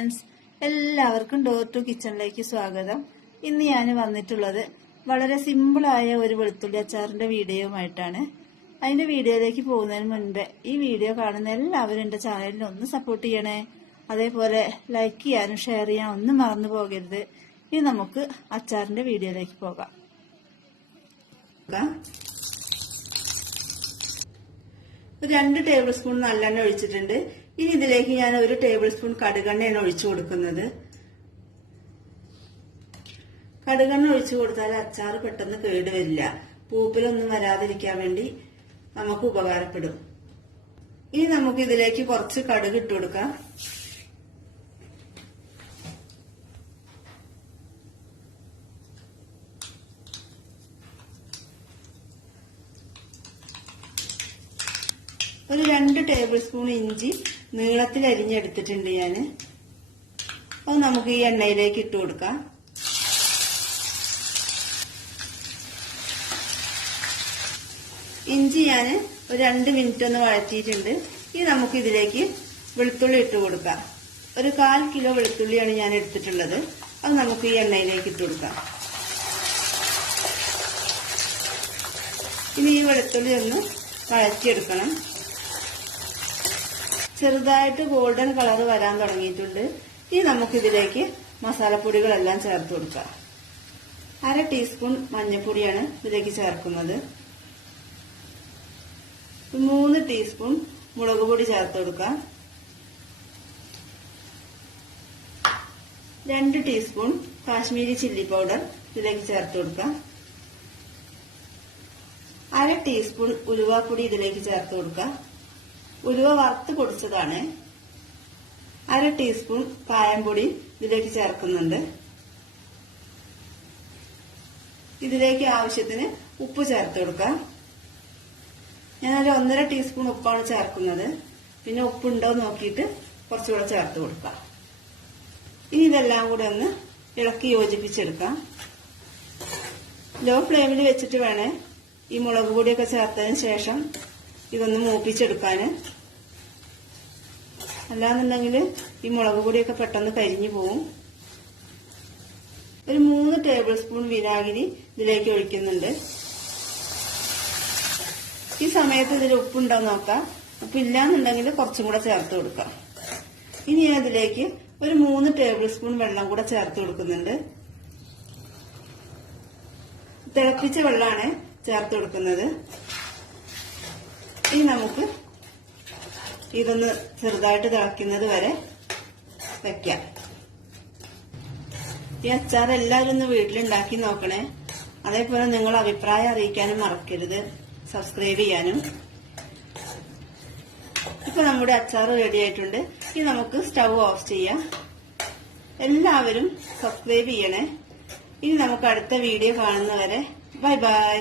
Friends, എല്ലാവർക്കും door to കിച്ചണിലേക്ക് സ്വാഗതം. ഇന്ന് ഞാൻ വന്നിട്ടുള്ളത് വളരെ സിമ്പിളായ ഒരു വെളുത്തുള്ളി അച്ചാറിന്റെ വീഡിയോയുമായിട്ടാണ്. അതിന്റെ വീഡിയോയിലേക്ക് പോകുന്നതിന് മുൻപ് ഈ വീഡിയോ കാണുന്ന എല്ലാവരും എന്റെ ചാനലിൽ ഒന്ന് സപ്പോർട്ട് ചെയ്യണേ. അതേപോലെ ലൈക്ക് ചെയ്യാനും ഷെയർ ചെയ്യാനും ഒന്നും മറന്നു പോകരുത്. ഇനി നമുക്ക് അച്ചാറിന്റെ വീഡിയോയിലേക്ക് പോകാം. 2 ടേബിൾ സ്പൂൺ നല്ലെണ്ണ ഒഴിച്ചിട്ടുണ്ട്. ഇനി ഇതിലേക്ക് ഞാൻ 1 ടേബിൾ സ്പൂൺ കടുകെണ്ണയാണ് ഒഴിച്ചു കൊടുക്കുന്നത്. കടുകെണ്ണ ഒഴിച്ചു കൊടുത്താൽ അച്ചാർ പെട്ടെന്ന് കേടുവരില്ല. പൂപ്പിലൊന്നും വരാതിരിക്കാൻ വേണ്ടി നമുക്ക് ഉപകാരപ്പെടും. ഇനി നമുക്ക് ഇതിലേക്ക് കുറച്ച് കടുക് ഇട്ട് കൊടുക്കാം. ഒരു 2 ടേബിൾ സ്പൂൺ ഇഞ്ചി നീളത്തിൽ അരിഞ്ഞെടുത്തിട്ടുണ്ട് ഞാൻ. അത് നമുക്ക് ഈ എണ്ണയിലേക്ക് ഇട്ട് കൊടുക്കാം. ഇഞ്ചി ഞാൻ ഒരു 2 മിനിറ്റ് ഒന്ന് വഴറ്റിയിട്ടുണ്ട്. ഇനി നമുക്ക് ഇതിലേക്ക് വെളുത്തുള്ളി ഇട്ട് കൊടുക്കാം. ഒരു 1/4 കിലോ വെളുത്തുള്ളിയാണ് ഞാൻ എടുത്തിട്ടുള്ളത്. അത് നമുക്ക് ഈ എണ്ണയിലേക്ക് ഇട്ട് കൊടുക്കാം. ഇനി ഈ വെളുത്തുള്ളി ഒന്ന് വഴറ്റിയെടുക്കണം. ചെറുതായിട്ട് ഗോൾഡൻ കളർ വരാൻ തുടങ്ങിയിട്ടുണ്ട്. ഇനി നമുക്കിതിലേക്ക് മസാലപ്പൊടികളെല്ലാം ചേർത്ത് കൊടുക്കാം. 1/2 ടീസ്പൂൺ മഞ്ഞൾപ്പൊടിയാണ് ഇതിലേക്ക് ചേർക്കുന്നത്. 3 ടീസ്പൂൺ മുളക് പൊടി ചേർത്ത് കൊടുക്കാം. 2 ടീസ്പൂൺ കാശ്മീരി ചില്ലി പൗഡർ ഇതിലേക്ക് ചേർത്ത് കൊടുക്കാം. 1/2 ടീസ്പൂൺ ഉലുവാപ്പൊടി ഇതിലേക്ക് ചേർത്ത് കൊടുക്കാം. ഉലുവ വറുത്ത് പൊടിച്ചതാണ്. 1/2 ടീസ്പൂൺ കായംപൊടി ഇതിലേക്ക് ചേർക്കുന്നുണ്ട്. ഇതിലേക്ക് ആവശ്യത്തിന് ഉപ്പ് ചേർത്ത് കൊടുക്കാം. ഞാനൊരു 1.5 ടീസ്പൂൺ ഉപ്പാണ് ചേർക്കുന്നത്. പിന്നെ ഉപ്പുണ്ടോ നോക്കിയിട്ട് കുറച്ചുകൂടെ ചേർത്ത് കൊടുക്കാം. ഇനി ഇതെല്ലാം കൂടെ ഒന്ന് ഇളക്കി യോജിപ്പിച്ചെടുക്കാം. ലോ ഫ്ലെയിമിൽ വെച്ചിട്ട് വേണേ ഈ മുളക് പൊടിയൊക്കെ ചേർത്തതിന് ശേഷം ഇതൊന്ന് മൂപ്പിച്ചെടുക്കാന്. അല്ലാന്നുണ്ടെങ്കിൽ ഈ മുളക് പൊടിയൊക്കെ പെട്ടെന്ന് കരിഞ്ഞു പോവും. ഒരു 3 ടേബിൾ സ്പൂൺ വിനാഗിരി ഇതിലേക്ക് ഒഴിക്കുന്നുണ്ട്. ഈ സമയത്ത് ഇതിൽ ഉപ്പുണ്ടോ നോക്കാം. ഉപ്പില്ലാന്നുണ്ടെങ്കിൽ കുറച്ചും കൂടെ ചേർത്ത് കൊടുക്കാം. ഇനി ഞാൻ ഇതിലേക്ക് ഒരു 3 ടേബിൾ സ്പൂൺ വെള്ളം കൂടെ ചേർത്ത് കൊടുക്കുന്നുണ്ട്. തിളപ്പിച്ച വെള്ളമാണ് ചേർത്ത് കൊടുക്കുന്നത്. ഇനി നമുക്ക് ഇതൊന്ന് ചെറുതായിട്ട് തിളയ്ക്കുന്നത് വരെ വെക്കാം. ഈ അച്ചാർ എല്ലാവരും ഒന്ന് വീട്ടിലുണ്ടാക്കി നോക്കണേ. അതേപോലെ നിങ്ങൾ അഭിപ്രായം അറിയിക്കാനും മറക്കരുത്. സബ്സ്ക്രൈബ് ചെയ്യാനും. ഇപ്പൊ നമ്മുടെ അച്ചാർ റെഡി ആയിട്ടുണ്ട്. ഇനി നമുക്ക് സ്റ്റൗ ഓഫ് ചെയ്യാം. എല്ലാവരും സബ്സ്ക്രൈബ് ചെയ്യണേ. ഇനി നമുക്ക് അടുത്ത വീഡിയോ കാണുന്നവരെ ബൈ ബൈ.